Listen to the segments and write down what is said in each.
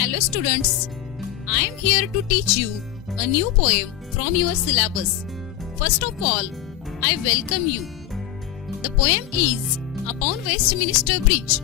Hello students, I am here to teach you a new poem from your syllabus. First of all, I welcome you. The poem is Upon Westminster Bridge.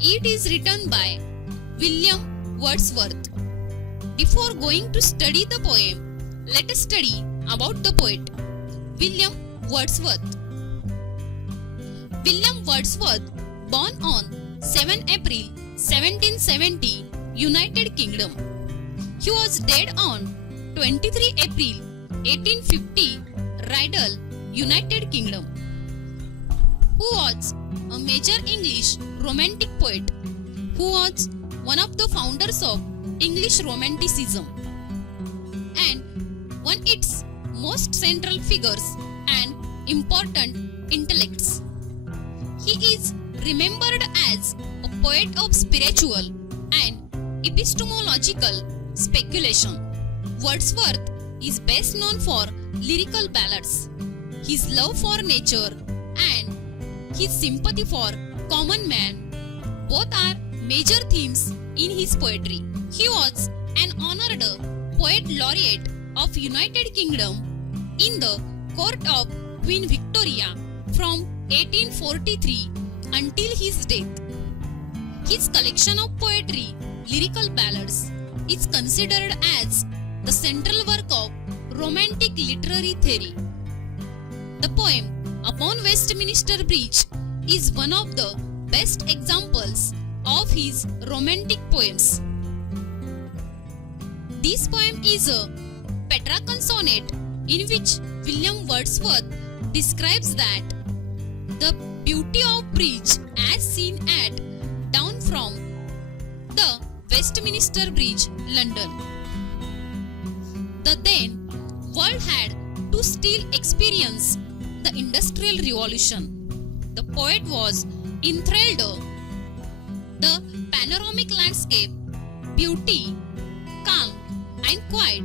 It is written by William Wordsworth. Before going to study the poem, let us study about the poet, William Wordsworth. William Wordsworth, born on 7 April 1770, United Kingdom. He was dead on 23 April 1850, Rydal, United Kingdom. Who was a major English romantic poet, who was one of the founders of English Romanticism and one its most central figures and important intellects. He is remembered as a poet of spiritual and epistemological speculation. Wordsworth is best known for lyrical ballads, his love for nature and his sympathy for common man. Both are major themes in his poetry. He was an honored poet laureate of United Kingdom in the court of Queen Victoria from 1843 until his death. His collection of poetry, Lyrical Ballads, is considered as the central work of Romantic literary theory. The poem Upon Westminster Bridge is one of the best examples of his romantic poems. This poem is a Petrarchan sonnet in which William Wordsworth describes that the beauty of bridge as seen at down from the Westminster Bridge, London. The then world had to still experience the Industrial Revolution. The poet was enthralled the panoramic landscape, beauty, calm and quiet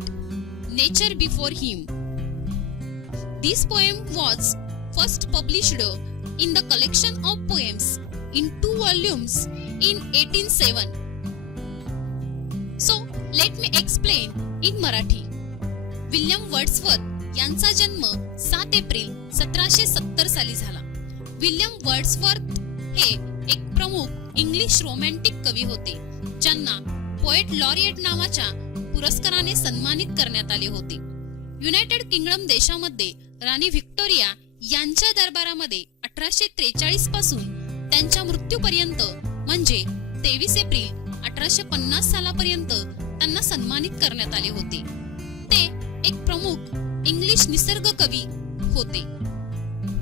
nature before him. This poem was first published in the collection of poems in 2 volumes in 1807. So, let me explain in Marathi. William Wordsworth यांचा जन्म 7 April 1770 साली झाला. William Wordsworth हे एक प्रमुख English romantic कवी होते, ज्यांना पोएट लॉरिएट नावाच्या पुरस्काराने सन्मानित करण्यात आले होते. युनायटेड किंगडम देशामध्ये राणी व्हिक्टोरिया यांच्या दरबारामध्ये 1843 पासून त्यांच्या मृत्यूपर्यंत म्हणजे 23 एप्रिल 1850 सालापर्यंत त्यांना सन्मानित करण्यात आले होते. ते एक प्रमुख इंग्लिश निसर्ग कवी होते.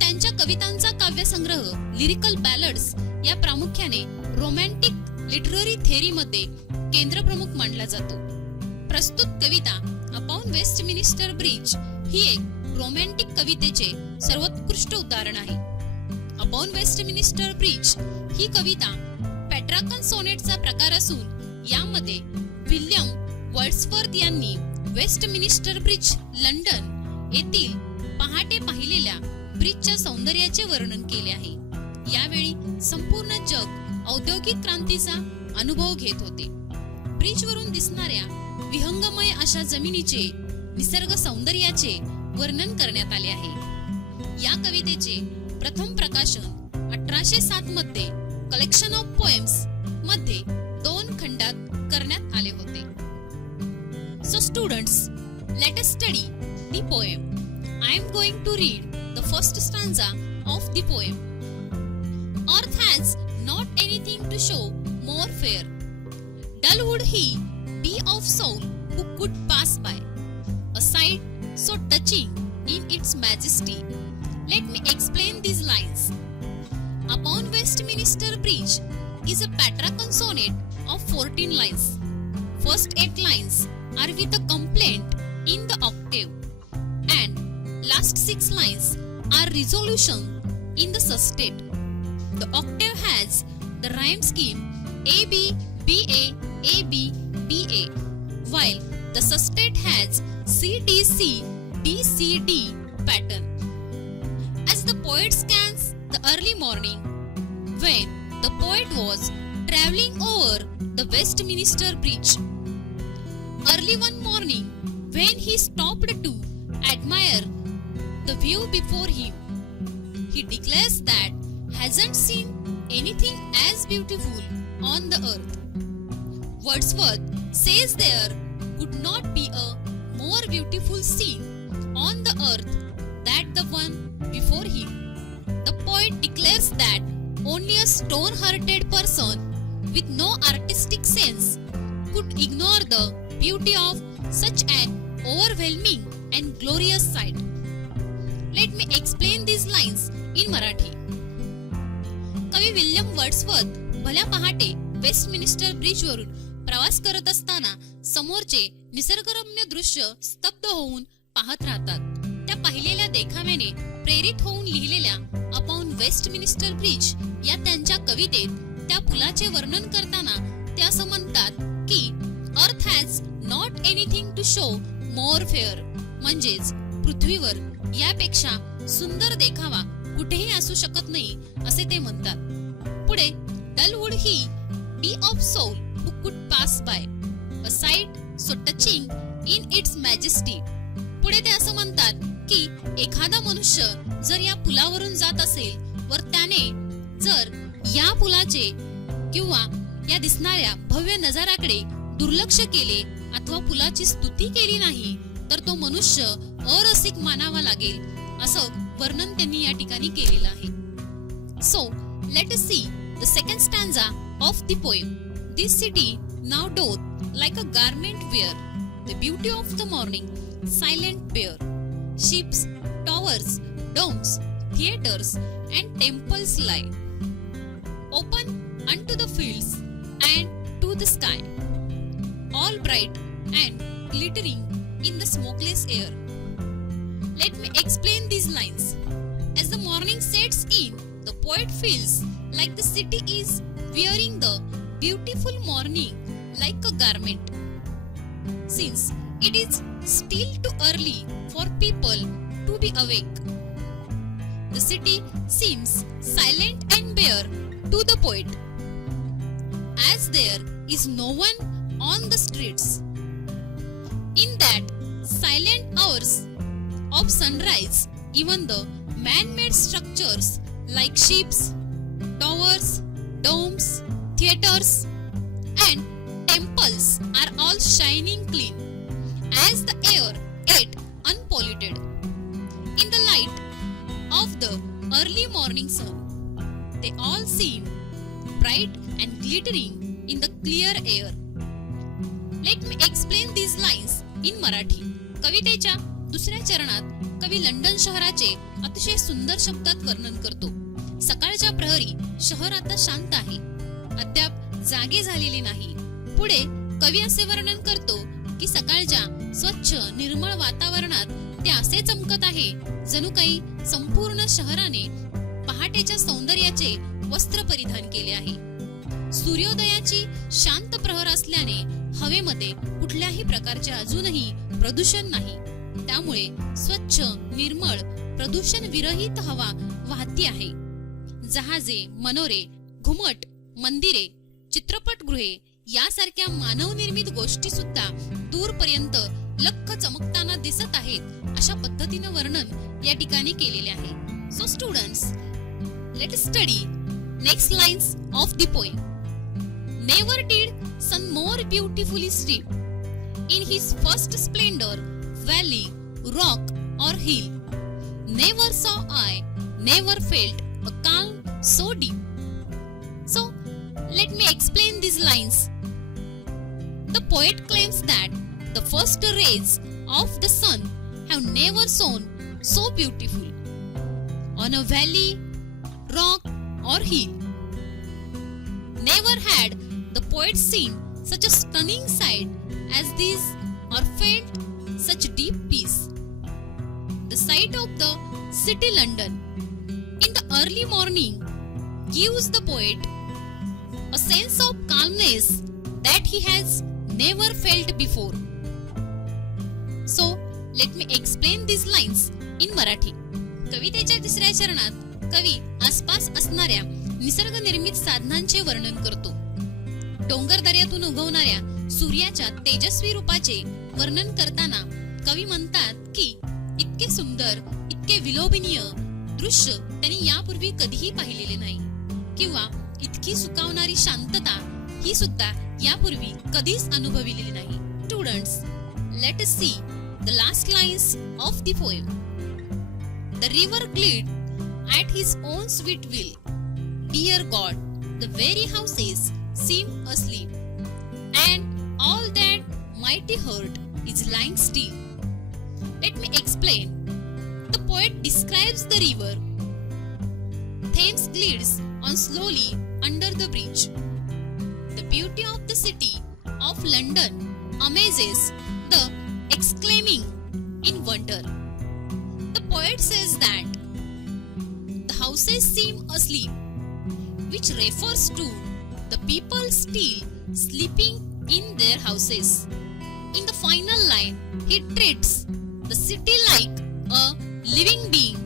त्यांच्या कवितांचा काव्यसंग्रह लिरिकल बॅलड्स या प्रामुख्याने रोमॅन्टिक लिटररी थेअरीमध्ये केंद्रप्रमुख मानला जातो. प्रस्तुत कविता अपॉन वेस्टमिनिस्टर ब्रिज ही एक रोमॅन्टिक कवितेचे सर्वोत्कृष्ट उदाहरण आहे. अपॉन वेस्टमिनिस्टर ब्रिज ही कविता पेट्राकन सोनेटचा प्रकार असून यामध्ये विल्यम वर्ड्सवर्थ यांनी वेस्टमिनिस्टर ब्रिज लंडन येथील पहाटे पाहिलेल्या ब्रिजच्या सौंदर्याचे वर्णन केले आहे. यावेळी संपूर्ण जग औद्योगिक क्रांतीचा अनुभव घेत होते. ब्रिजवरून दिसणाऱ्या विहंगमय अशा जमिनीचे निसर्ग सौंदर्याचे वर्णन करण्यात आले आहे. या कवितेचे प्रथम प्रकाशन 1807 मध्ये कलेक्शन ऑफ पोएम्स मध्ये 2 खंडात करण्यात आले होते. So students, let us study the poem. I am going to read the first stanza of the poem. Earth has not anything to show more fair. Dull would he be of soul who could pass by. A sight so touching in its majesty. Let me explain these lines. Upon Westminster Bridge is a Petrarchan sonnet of 14 lines. First 8 lines are with a complaint in the octave and last 6 lines are resolution in the sestet. The octave has the rhyme scheme AB, BA, AB, BA, while the sestet has CDC, DCD pattern. As the poet scans the early morning, when the poet was traveling over the Westminster Bridge. Early one morning, when he stopped to admire the view before him, he declares that hasn't seen anything as beautiful on the earth. Wordsworth says there could not be a more beautiful scene on the earth than the one before him. The poet declares that only a stone-hearted person with no artistic sense could ignore the beauty of such an overwhelming and glorious sight. Let me explain these lines in Marathi. कवी William Wordsworth भल्या पहाटे Westminster bridge वरून प्रवास करत असताना समोरचे निसर्गरम्य दृश्य स्तब्ध होऊन पाहत राहतात. त्या पाहिलेल्या देखाव्याने प्रेरित होऊन लिहिलेल्या अपॉन वेस्टमिनिस्टर ब्रिज या त्यांच्या कवितेत त्या पुलाचे वर्णन करताना ते असं म्हणतात की earth has not anything to show more fair, म्हणजेच पृथ्वीवर यापेक्षा सुंदर देखावा कुठेही असू शकत नाही असे ते म्हणतात. पुढे dull would he be of soul who could pass by a sight so touching in its majesty. पुढे ते असं म्हणतात की एखादा मनुष्य जर या पुलावरून जात असेल वर त्याने जर या पुलाचे किंवा या दिसणाऱ्या भव्य नजाराकडे दुर्लक्ष केले अथवा पुलाची स्तुती केली नाही तर तो मनुष्य अरसिक मानावा लागेल असं वर्णन त्यांनी या ठिकाणी केलेलं आहे. So let us see the second stanza of the poem. This city now doth like a garment wear, the beauty of the morning, silent bear. Ships, towers, domes, theaters, and temples lie, open unto the fields and to the sky, all bright and glittering in the smokeless air. Let me explain these lines. As the morning sets in, the poet feels like the city is wearing the beautiful morning like a garment. Since it is still too early for people to be awake, the city seems silent and bare to the poet, as there is no one on the streets. In that silent hours of sunrise, even the man-made structures like ships, towers, domes, theaters, and temples are all shining clean, as the air yet unpolluted. In the light of the early morning sun, they all seem bright and glittering in the clear air. Let me explain these lines in Marathi. कवितेच्या दुसऱ्या चरणात कवी London शहराचे अतिशय सुंदर शब्दात वर्णन करतो. सकाळच्या प्रहरी शहर आता शांत आहे, अद्याप जागे झालेले नाही. पुढे कवी असे वर्णन करतो की सकाळच्या स्वच्छ निर्मळ वातावरणात ते असे चमकत आहे जणू काही संपूर्ण शहराने पहाटेच्या सौंदर्याचे वस्त्र परिधान केले आहे. सूर्योदयाची शांत प्रहर असल्याने हवेमध्ये कुठल्याही प्रकारचे अजूनही प्रदूषण नाही. त्यामुळे स्वच्छ निर्मळ प्रदूषण विरहित हवा वाहती आहे. जहाजे, मनोरे, घुमट, मंदिरे, चित्रपटगृहे यासारख्या मानवनिर्मित गोष्टी सुद्धा दूरपर्यंत लख्ख चमकताना दिसत आहेत अशा पद्धतीने वर्णन या ठिकाणी केलेले आहे. So students, let us study next lines of the poem. Never did sun more beautifully steep in his first splendor, valley, rock or hill. Never saw I, never felt a calm so deep. So, let me explain these lines. The poet claims that the first rays of the sun have never shone so beautiful on a valley, rock or hill. Never had the poet seen such a stunning sight as these or felt such deep peace. The sight of the city London in the early morning gives the poet a sense of calmness that he has never felt before. So, let me explain these lines in Marathi. कवितेच्या तिसऱ्या चरणात कवी आसपास असणाऱ्या निसर्गनिर्मित साधनांचे वर्णन करतो. डोंगर दऱ्यातून उगवणाऱ्या सूर्याच्या तेजस्वी रूपाचे वर्णन करताना कवी म्हणतात की इतके सुंदर, इतके विलोभनीय दृश्य त्यांनी यापूर्वी कधीही पाहिलेले नाही, किंवा इतकी सुखावणारी शांतता ही सुद्धा यापूर्वी कधीच अनुभवलेली नाही. Students, let us see the last lines of the poem. The river glid at his own sweet will. Dear God, the very houses seem asleep, and all that mighty herd is lying still. Let me explain. The poet describes the river. Thames glides on slowly under the bridge. The beauty of the city of London amazes the exclaiming in wonder. The poet says that the houses seem asleep, which refers to the people still sleeping in their houses. In the final line, he treats the city like a living being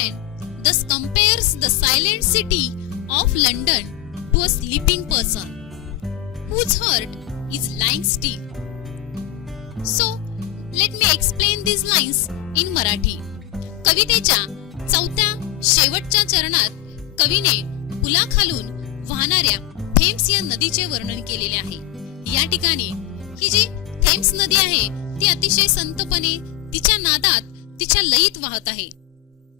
and thus compares the silent city of London to a sleeping person whose heart is lying still. So, let me explain these lines in Marathi. कवितेच्या चौथ्या शेवटच्या चरणात कवीने पुलाखालून वाहणाऱ्या Thames या नदीचे वर्णन केलेले आहे. या ठिकाणी ही जी थेम्स नदी आहे ती अतिशय संतपणे तिच्या नादात, तिच्या लयीत वाहत आहे.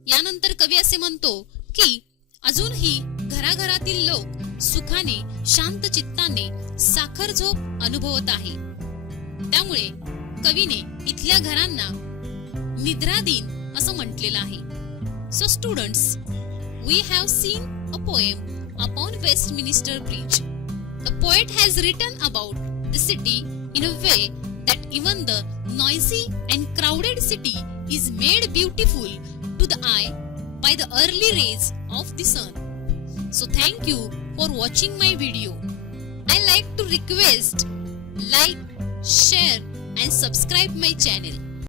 यानंतर कवी असे म्हणतो की अजूनही घराघरातील लोक सुखाने, शांत चित्ताने साखर झोप अनुभवत आहे. त्यामुळे कवीने इथल्या घरांना निद्रा दिन असं म्हटलेलं आहे. So students, we have seen a poem upon Westminster Bridge. The poet has written about the city in a way that even the noisy and crowded city is made beautiful to the eye by the early rays of the sun. So thank you for watching my video. I like to request like, share and subscribe my channel.